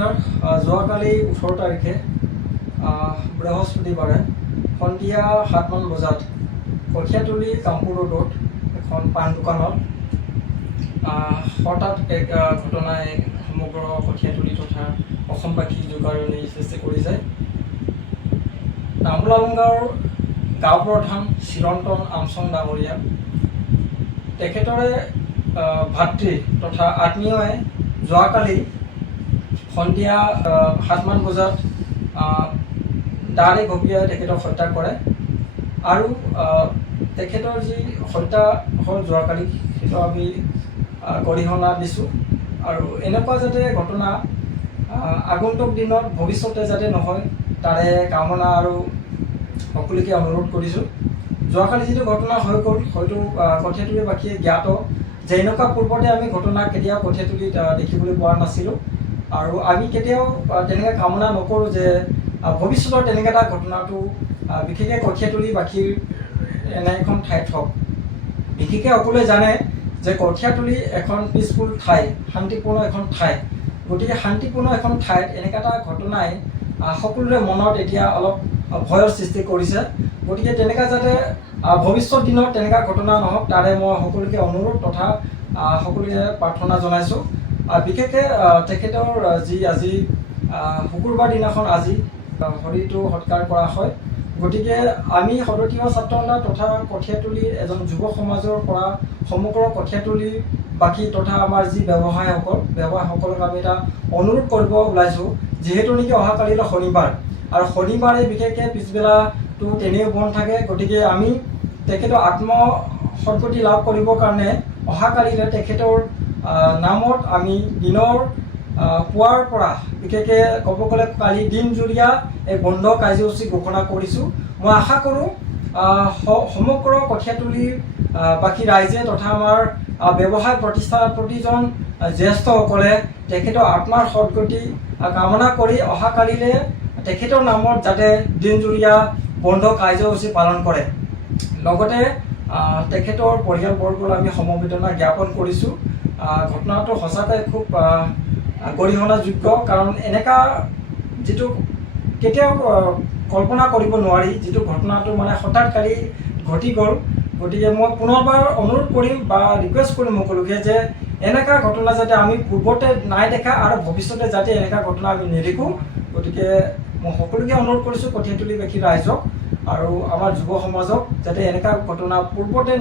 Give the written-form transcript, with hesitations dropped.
নমস্কাৰ। যোৱাকালি 18 তাৰিখে বৃহস্পতিবাৰে সন্ধিয়া 7মান বজাত কঠীয়াতলী কামপুৰ ৰোডত এখন পাণ দোকানত হঠাৎ এক ঘটনাই সমগ্ৰ কঠীয়াতলী তথা অসমবাসী জোকাৰণি সৃষ্টি কৰিছে। তামোলালং গাঁৱৰ গাঁও প্ৰধান চিৰন্তন আমচং ডাঙৰীয়া তেখেতৰে ভাতৃ তথা আত্মীয়ই যোৱাকালি সন্ধিয়া 7মান বজাত দাৰে ঘপিয়াই তেখেতক হত্যা কৰে আৰু তেখেতৰ যি হত্যা হ'ল যোৱাকালি সেইটো আমি গৰিহণা দিছোঁ আৰু এনেকুৱা যাতে ঘটনা আগন্তুক দিনত ভৱিষ্যতে যাতে নহয় তাৰে কামনা আৰু সকলোকে অনুৰোধ কৰিছোঁ। যোৱাকালি যিটো ঘটনা হৈ গ'ল হয়তো কঠীয়াতলীবাসীয়ে জ্ঞাত যে এনেকুৱা পূৰ্বতে আমি ঘটনা কেতিয়াও কঠীয়াতলীত দেখিবলৈ পোৱা নাছিলোঁ আৰু আমি কেতিয়াও তেনেকৈ কামনা নকৰোঁ যে ভৱিষ্যতৰ তেনেকৈ এটা ঘটনাটো বিশেষকৈ কঠীয়াতলীবাসীৰ এনে এখন ঠাইত হওক। বিশেষকৈ সকলোৱে জানে যে কঠীয়াতলী এখন পিচফুল ঠাই, শান্তিপূৰ্ণ এখন ঠাই। গতিকে শান্তিপূৰ্ণ এখন ঠাইত এনেকুৱা এটা ঘটনাই সকলোৰে মনত এতিয়া অলপ ভয়ৰ সৃষ্টি কৰিছে। গতিকে তেনেকুৱা যাতে ভৱিষ্যত দিনত তেনেকুৱা ঘটনা নহওক তাৰে মই সকলোকে অনুৰোধ তথা সকলোকে প্ৰাৰ্থনা জনাইছোঁ। বিশেষকৈ তেখেতৰ যি আজি শুকুৰবাৰ দিনাখন আজি শৰীৰটো সৎকাৰ কৰা হয়। গতিকে আমি সদতীয় ছাত্ৰ সন্থা তথা কঠীয়াতলীৰ এজন যুৱ সমাজৰ পৰা সমগ্ৰ কঠীয়াতলীবাসী তথা আমাৰ যি ব্যৱসায়সকলক আমি এটা অনুৰোধ কৰিব ওলাইছোঁ, যিহেতু নেকি অহাকালিলৈ শনিবাৰ আৰু শনিবাৰে বিশেষকৈ পিছবেলাটো তেনেও বন্ধ থাকে। গতিকে আমি তেখেতৰ সদ্গতি লাভ কৰিবৰ কাৰণে অহাকালিলৈ তেখেতৰ নামত আমি দিনৰ পুৱাৰ পৰা বিশেষকৈ ক'ব গ'লে কালি দিনজুৰীয়া এক বন্ধ কাৰ্যসূচী ঘোষণা কৰিছোঁ। মই আশা কৰোঁ সমগ্ৰ কঠীয়াতলীবাসী ৰাইজে তথা আমাৰ ব্যৱসায় প্ৰতিষ্ঠানৰ প্ৰতিজন জ্যেষ্ঠসকলে তেখেতৰ আত্মাৰ সদ্গতি কামনা কৰি অহাকালিলৈ তেখেতৰ নামত যাতে দিনজুৰীয়া বন্ধ কাৰ্যসূচী পালন কৰে। লগতে তেখেতৰ পৰিয়ালবৰ্গলৈ আমি সমবেদনা জ্ঞাপন কৰিছোঁ। ঘটনাটো সঁচাকৈ খুব গৰিহণাযোগ্য, কাৰণ এনেকুৱা যিটো কেতিয়াও কল্পনা কৰিব নোৱাৰি যিটো ঘটনাটো মানে হঠাৎ কালি ঘটি গ'ল। গতিকে মই পুনৰবাৰ অনুৰোধ কৰিম বা ৰিকুৱেষ্ট কৰিম সকলোকে যে এনেকুৱা ঘটনা যাতে আমি পূৰ্বতে নাই দেখা আৰু ভৱিষ্যতে যাতে এনেকুৱা ঘটনা আমি নেদেখোঁ। গতিকে মই সকলোকে অনুৰোধ কৰিছোঁ কঠীয়াতলীবাসী ৰাইজক আৰু আমাৰ যুৱ সমাজক যাতে এনেকুৱা ঘটনা পূৰ্বতে